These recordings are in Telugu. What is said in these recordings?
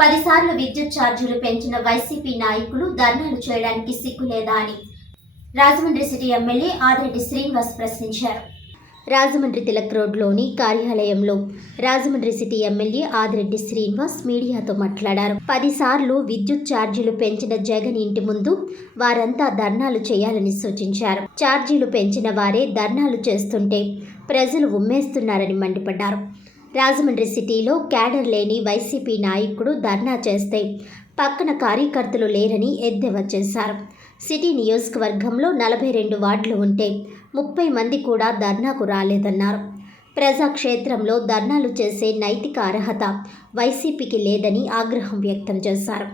పదిసార్లు విద్యుత్ ఛార్జీలు పెంచిన వైసీపీ నాయకులు ధర్నాలు చేయడానికి సిగ్గులేదా అని రాజమండ్రి సిటీ ఎమ్మెల్యే ఆదిరెడ్డి శ్రీనివాస్ ప్రశ్నించారు. రాజమండ్రి తిలక్ రోడ్లోని కార్యాలయంలో రాజమండ్రి సిటీ ఎమ్మెల్యే ఆదిరెడ్డి శ్రీనివాస్ మీడియాతో మాట్లాడారు. పదిసార్లు విద్యుత్ ఛార్జీలు పెంచిన జగన్ ఇంటి ముందు వారంతా ధర్నాలు చేయాలని సూచించారు. ఛార్జీలు పెంచిన వారే ధర్నాలు చేస్తుంటే ప్రజలు ఉమ్మేస్తున్నారని మండిపడ్డారు. రాజమండ్రి సిటీలో క్యాడర్ లేని వైసీపీ నాయకుడు ధర్నా చేస్తే పక్కన కార్యకర్తలు లేరని ఎద్దేవా చేశారు. సిటీ నియోజకవర్గంలో నలభై రెండు వార్డులు ఉంటే ముప్పై మంది కూడా ధర్నాకు రాలేదన్నారు. ప్రజాక్షేత్రంలో ధర్నాలు చేసే నైతిక అర్హత వైసీపీకి లేదని ఆగ్రహం వ్యక్తం చేశారు.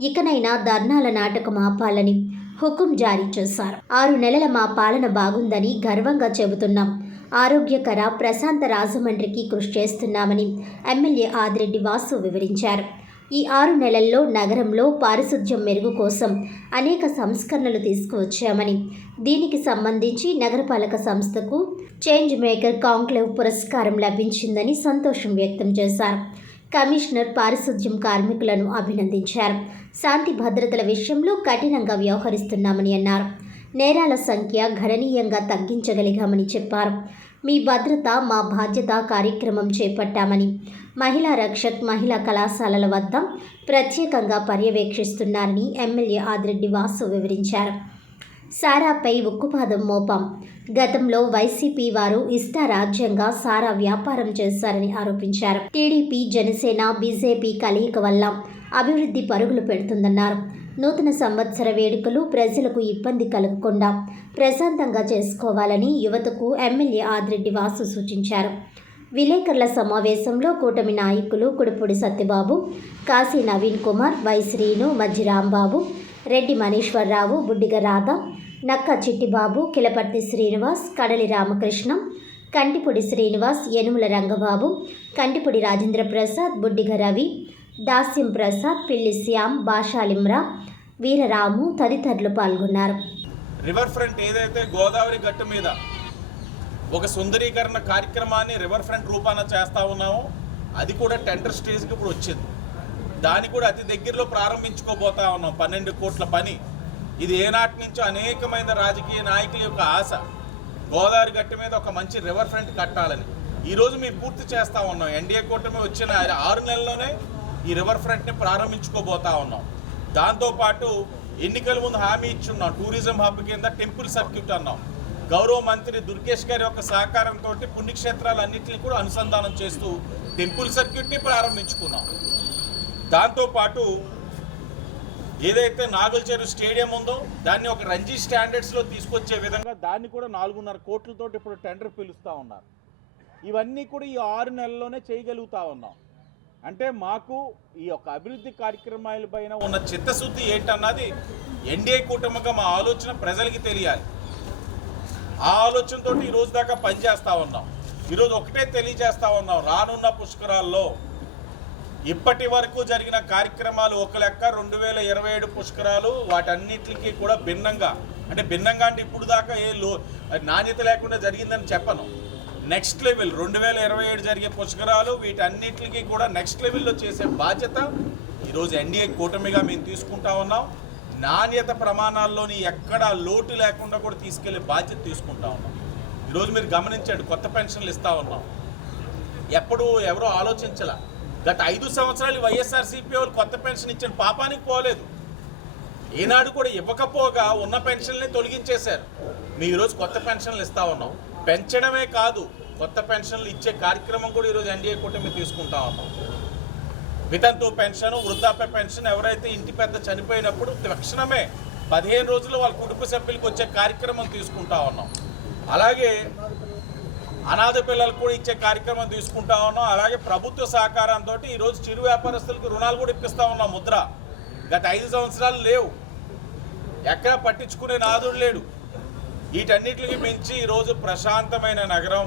ఇకనైనా ధర్నాల నాటకం ఆపాలని హుకుం జారీ చేశారు. ఆరు నెలల మా పాలన బాగుందని గర్వంగా చెబుతున్నాం. ఆరోగ్యకర ప్రశాంత రాజమండ్రికి కృషి చేస్తున్నామని ఎమ్మెల్యే ఆదిరెడ్డి వాసు వివరించారు. ఈ ఆరు నెలల్లో నగరంలో పారిశుధ్యం మెరుగు కోసం అనేక సంస్కరణలు తీసుకువచ్చామని దీనికి సంబంధించి నగరపాలక సంస్థకు చేంజ్ మేకర్ కాంక్లేవ్ పురస్కారం లభించిందని సంతోషం వ్యక్తం చేశారు. కమిషనర్ పారిశుధ్యం కార్మికులను అభినందించారు. శాంతి భద్రతల విషయంలో కఠినంగా వ్యవహరిస్తున్నామని అన్నారు. నేరాల సంఖ్య గణనీయంగా తగ్గించగలిగామని చెప్పారు. మీ భద్రత మా బాధ్యత కార్యక్రమం చేపట్టామని మహిళా రక్షక్ మహిళా కళాశాలల వద్ద ప్రత్యేకంగా పర్యవేక్షిస్తున్నారని ఎమ్మెల్యే ఆదిరెడ్డి వాసు వివరించారు. సారాపై ఉక్కుపాదం మోపాం. గతంలో వైసీపీ వారు ఇష్టారాజ్యంగా సారా వ్యాపారం చేశారని ఆరోపించారు. టీడీపీ జనసేన బీజేపీ కలయిక వల్ల అభివృద్ధి పరుగులు పెడుతుందన్నారు. నూతన సంవత్సర వేడుకలు ప్రజలకు ఇబ్బంది కలగకుండా ప్రశాంతంగా చేసుకోవాలని యువతకు ఎమ్మెల్యే ఆదిరెడ్డి వాసు సూచించారు. విలేకరుల సమావేశంలో కూటమి నాయకులు కుడుపుడి సత్యబాబు కాశీ నవీన్ కుమార్ వై శ్రీను మజ్జి రాంబాబు రెడ్డి మనీశ్వరరావు బుడ్డిగ రాధ నక్క చిట్టిబాబు కిలపర్తి శ్రీనివాస్ కడలి రామకృష్ణం కంటిపొడి శ్రీనివాస్ యనుముల రంగబాబు కంటిపొడి రాజేంద్ర ప్రసాద్ బుడ్డిగ రవి దాస్యం ప్రసాద్ పిల్లి శ్యామ్ బాషాలిమ్రా వీరరాము తదితరులు పాల్గొన్నారు. రివర్ ఫ్రంట్ ఏదైతే గోదావరి గట్టు మీద ఒక సుందరీకరణ కార్యక్రమాన్ని రివర్ ఫ్రంట్ రూపాన చేస్తా ఉన్నామో అది కూడా టెండర్ స్టేజ్కి ఇప్పుడు వచ్చింది. దాన్ని కూడా అతి దగ్గరలో ప్రారంభించుకోబోతా ఉన్నాం. పన్నెండు కోట్ల పని. ఇది ఏనాటి నుంచో అనేకమైన రాజకీయ నాయకుల యొక్క ఆశ. గోదావరి గట్టు మీద ఒక మంచి రివర్ ఫ్రంట్ కట్టాలని. ఈరోజు మేము పూర్తి చేస్తా ఉన్నాం. ఎన్డీఏ కూటమి వచ్చిన ఆరు నెలల్లోనే ఈ రివర్ ఫ్రంట్ని ప్రారంభించుకోబోతా ఉన్నాం. దాంతోపాటు ఎన్నికల ముందు హామీ ఇచ్చున్నాం. టూరిజం హబ్ కింద టెంపుల్ సర్క్యూట్ అన్నాం. గౌరవ మంత్రి దుర్గేష్ గారి యొక్క సహకారంతో పుణ్యక్షేత్రాలన్నింటినీ కూడా అనుసంధానం చేస్తూ టెంపుల్ సర్క్యూట్ని ప్రారంభించుకున్నాం. దాంతోపాటు ఏదైతే నాగుల స్టేడియం ఉందో దాన్ని ఒక రంజీ స్టాండర్డ్స్లో తీసుకొచ్చే విధంగా దాన్ని కూడా నాలుగున్నర కోట్లతో ఇప్పుడు టెండర్ పిలుస్తూ ఉన్నారు. ఇవన్నీ కూడా ఈ ఆరు నెలల్లోనే చేయగలుగుతా ఉన్నాం. అంటే మాకు ఈ యొక్క అభివృద్ధి కార్యక్రమాల పైన ఉన్న చిత్తశుద్ధి ఏంటన్నది ఎన్డీఏ కూటమిగా మా ఆలోచన ప్రజలకి తెలియాలి. ఆ ఆలోచనతో ఈరోజు దాకా పనిచేస్తూ ఉన్నాం. ఈరోజు ఒకటే తెలియజేస్తూ ఉన్నాం రానున్న పుష్కరాల్లో ఇప్పటి వరకు జరిగిన కార్యక్రమాలు ఒక లెక్క రెండు వేల ఇరవై ఏడు పుష్కరాలు వాటన్నిటికీ కూడా భిన్నంగా అంటే భిన్నంగా అంటే ఇప్పుడు దాకా ఏ లో నాణ్యత లేకుండా జరిగిందని చెప్పను. నెక్స్ట్ లెవెల్ రెండు వేల ఇరవై ఏడు జరిగే పుష్కరాలు వీటన్నిటికీ కూడా నెక్స్ట్ లెవెల్లో చేసే బాధ్యత ఈరోజు ఎన్డీఏ కూటమిగా మేము తీసుకుంటా ఉన్నాం. నాణ్యత ప్రమాణాల్లోని ఎక్కడా లోటు లేకుండా కూడా తీసుకెళ్ళే బాధ్యత తీసుకుంటా ఉన్నాం. ఈరోజు మీరు గమనించండి కొత్త పెన్షన్లు ఇస్తూ ఉన్నాం. ఎప్పుడు ఎవరో ఆలోచించలే. గత ఐదు సంవత్సరాలు వైఎస్ఆర్సీపీ వాళ్ళు కొత్త పెన్షన్ ఇచ్చిన పాపానికి పోలేదు. ఈనాడు కూడా ఇవ్వకపోగా ఉన్న పెన్షన్ని తొలగించేశారు. మేము ఈరోజు కొత్త పెన్షన్లు ఇస్తా ఉన్నాం. పెంచడమే కాదు కొత్త పెన్షన్లు ఇచ్చే కార్యక్రమం కూడా ఈరోజు ఎన్డీఏ కూటమి తీసుకుంటా ఉన్నాం. వితంతు పెన్షన్ వృద్ధాప్య పెన్షన్ ఎవరైతే ఇంటి పెద్ద చనిపోయినప్పుడు తక్షణమే పదిహేను రోజులు వాళ్ళ కుటుంబ సభ్యులకు వచ్చే కార్యక్రమం తీసుకుంటా ఉన్నాం. అలాగే అనాథ పిల్లలకు కూడా ఇచ్చే కార్యక్రమం తీసుకుంటా ఉన్నాం. అలాగే ప్రభుత్వ సహకారంతో ఈరోజు చిరు వ్యాపారస్తులకు రుణాలు కూడా ఇప్పిస్తా ఉన్నాం ముద్ర. గత ఐదు సంవత్సరాలు లేవు. ఎక్కడ పట్టించుకునే నాదుడు లేడు. వీటన్నిటికి మించి ఈరోజు ప్రశాంతమైన నగరం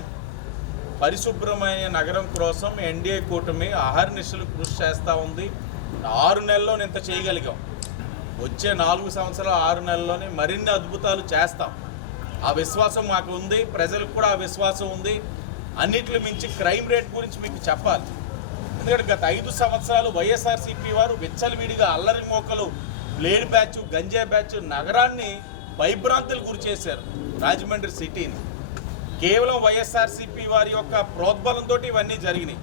పరిశుభ్రమైన నగరం కోసం ఎన్డీఏ కూటమి అహర్నిశలు కృషి చేస్తూ ఉంది. ఆరు నెలల్లో ఇంత చేయగలిగాం. వచ్చే నాలుగు సంవత్సరాలు ఆరు నెలల్లోనే మరిన్ని అద్భుతాలు చేస్తాం. ఆ విశ్వాసం మాకు ఉంది ప్రజలకు కూడా ఆ విశ్వాసం ఉంది. అన్నిట్లు మించి క్రైమ్ రేట్ గురించి మీకు చెప్పాలి. ఎందుకంటే గత ఐదు సంవత్సరాలు వైఎస్ఆర్సీపీ వారు విచ్చలవిడిగా అల్లరి మోకలు బ్లేడ్ బ్యాచ్ గంజా బ్యాచ్ నగరాన్ని భయభ్రాంతులు గురి చేశారు రాజమండ్రి సిటీని. కేవలం వైఎస్ఆర్సీపీ వారి యొక్క ప్రోద్బలంతో ఇవన్నీ జరిగినాయి.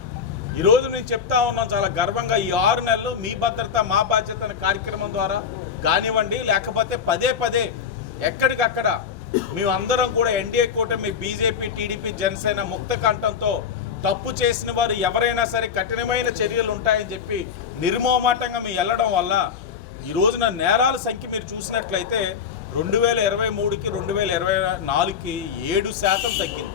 ఈరోజు నేను చెప్తా ఉన్నాను చాలా గర్వంగా ఈ ఆరు నెలలు మీ భద్రత మా బాధ్యత అనే కార్యక్రమం ద్వారా కానివ్వండి లేకపోతే పదే పదే ఎక్కడికక్కడ మేమందరం కూడా ఎన్డీఏ కూటమి బీజేపీ టీడీపీ జనసేన ముక్త కంఠంతో తప్పు చేసిన వారు ఎవరైనా సరే కఠినమైన చర్యలు ఉంటాయని చెప్పి నిర్మోమాటంగా మేము వెళ్ళడం వల్ల ఈ రోజున నేరాల సంఖ్య మీరు చూసినట్లయితే రెండు వేల ఇరవై మూడుకి రెండు వేల ఇరవై నాలుగుకి ఏడు శాతం తగ్గింది.